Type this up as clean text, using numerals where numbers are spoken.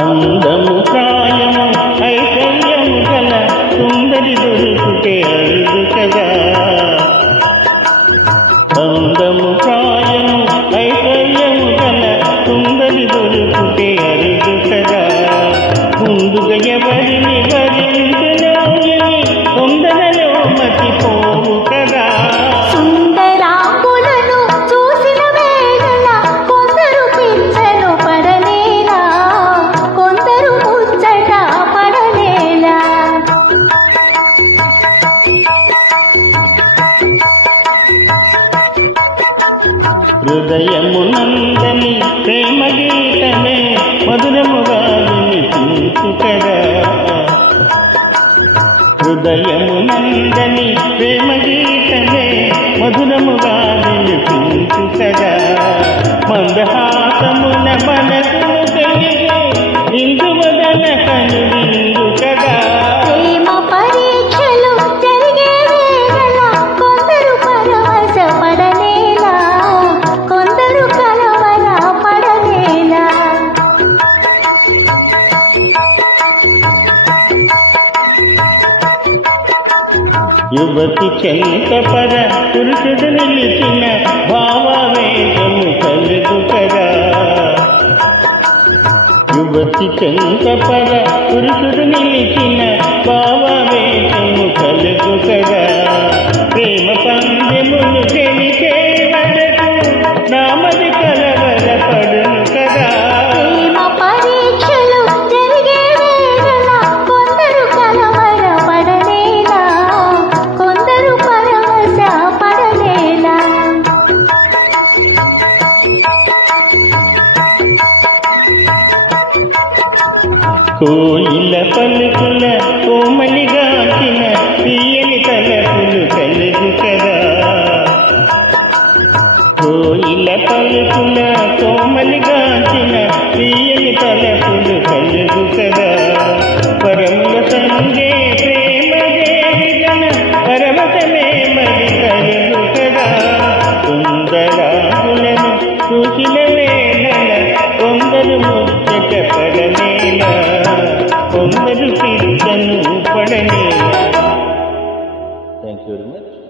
అందము ప్రాయము ఐకల్యము గల సుందరి దొరుకుటే అరుదు కదా. అందము ప్రాయము ఐకల్యము గల సుందరి దొరుకుటే అరుదు కదా. ముందుగా ఎవరిని వరించునోయని తొందరలో మతిపోవు కదా. హృదయమునందని ప్రేమ గీతమే మధురముగా వినిపించు కదా. హృదయమునందని ప్రేమ గీతమే మధురముగా వినిపించు కదా. మందహాసమున మనసును కలిగే ఇందువదన కనువిందు కదా. యువతి చెంతపర పురుషుడు నిలిచిన భావవేగము కలుగు కదా. యువతి చెంతపర పురుషుడు నిలిచిన భావవేగము కలుగు కదా. ప్రేమ పందెములు గెలిచే వరకు నామది కలవర పడును కదా. కోయిల పలుకుల కోమలిగాచిన తీయని తలపులు కలుగు కదా. కోయిల పలుకుల కోమలిగాచిన తీయని తలపులు కలుగు కదా. పరముల సంగే ప్రేమ దేవిగన పరమతమే మరి కలుగు కదా. సుందరాగులను చూసిన వేళల కొందరు ముచ్చట పడనేలా, కొందరు పిచ్చను పడనేలా. Thank you very much.